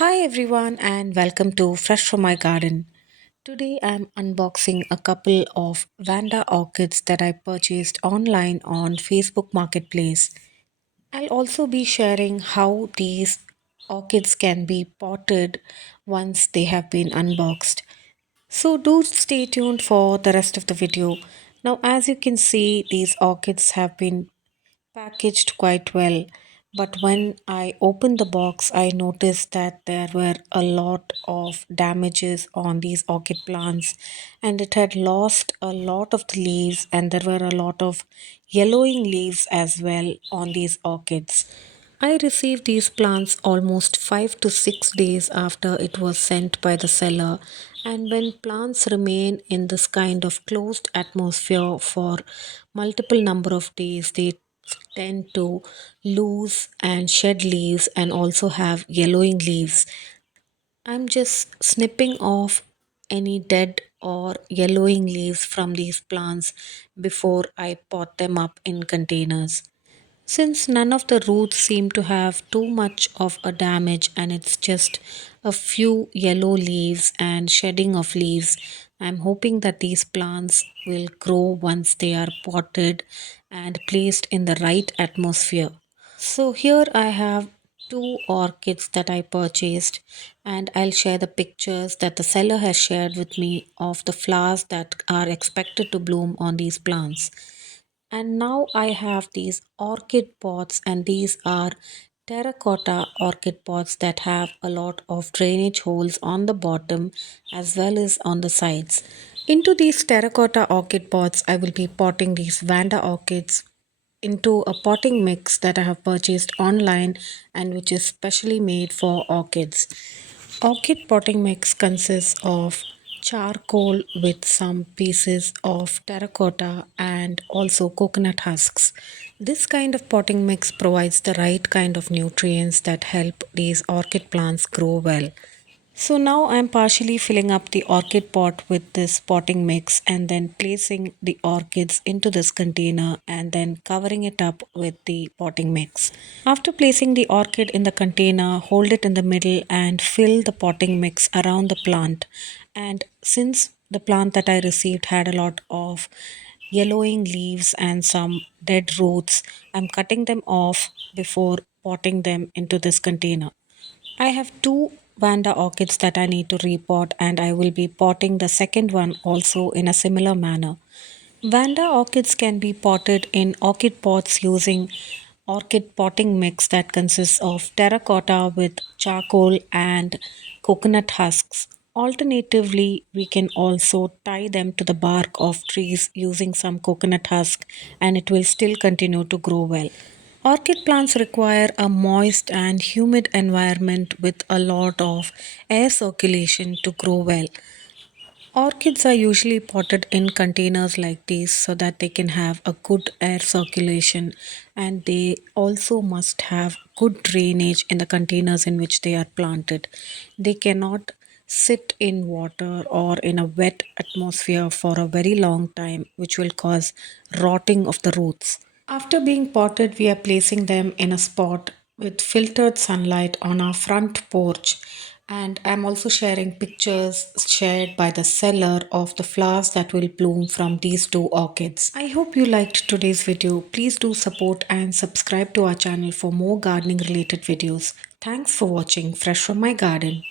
Hi everyone and welcome to Fresh from My Garden. Today I'm unboxing a couple of Vanda orchids that I purchased online on Facebook Marketplace. I'll also be sharing how these orchids can be potted once they have been unboxed. So do stay tuned for the rest of the video. Now as you can see, these orchids have been packaged quite well. But when I opened the box, I noticed that there were a lot of damages on these orchid plants, and it had lost a lot of the leaves, and there were a lot of yellowing leaves as well on these orchids. I received these plants almost 5 to 6 days after it was sent by the seller, and when plants remain in this kind of closed atmosphere for multiple number of days, they tend to lose and shed leaves and also have yellowing leaves. I'm just snipping off any dead or yellowing leaves from these plants before I pot them up in containers. Since none of the roots seem to have too much of a damage and it's just a few yellow leaves and shedding of leaves, I'm hoping that these plants will grow once they are potted and placed in the right atmosphere. So here I have two orchids that I purchased, and I'll share the pictures that the seller has shared with me of the flowers that are expected to bloom on these plants. And now I have these orchid pots, and these are terracotta orchid pots that have a lot of drainage holes on the bottom as well as on the sides. Into these terracotta orchid pots, I will be potting these Vanda orchids into a potting mix that I have purchased online and which is specially made for orchids. Orchid potting mix consists of charcoal with some pieces of terracotta and also coconut husks. This kind of potting mix provides the right kind of nutrients that help these orchid plants grow well. So now I'm partially filling up the orchid pot with this potting mix and then placing the orchids into this container and then covering it up with the potting mix. After placing the orchid in the container, hold it in the middle and fill the potting mix around the plant. And since the plant that I received had a lot of yellowing leaves and some dead roots, I'm cutting them off before potting them into this container. I have two Vanda orchids that I need to repot, and I will be potting the second one also in a similar manner. Vanda orchids can be potted in orchid pots using orchid potting mix that consists of terracotta with charcoal and coconut husks. Alternatively, we can also tie them to the bark of trees using some coconut husk and it will still continue to grow well. Orchid plants require a moist and humid environment with a lot of air circulation to grow well. Orchids are usually potted in containers like these so that they can have a good air circulation, and they also must have good drainage in the containers in which they are planted. They cannot sit in water or in a wet atmosphere for a very long time, which will cause rotting of the roots. After being potted, we are placing them in a spot with filtered sunlight on our front porch. And I'm also sharing pictures shared by the seller of the flowers that will bloom from these two orchids. I hope you liked today's video. Please do support and subscribe to our channel for more gardening related videos. Thanks for watching Fresh from My Garden.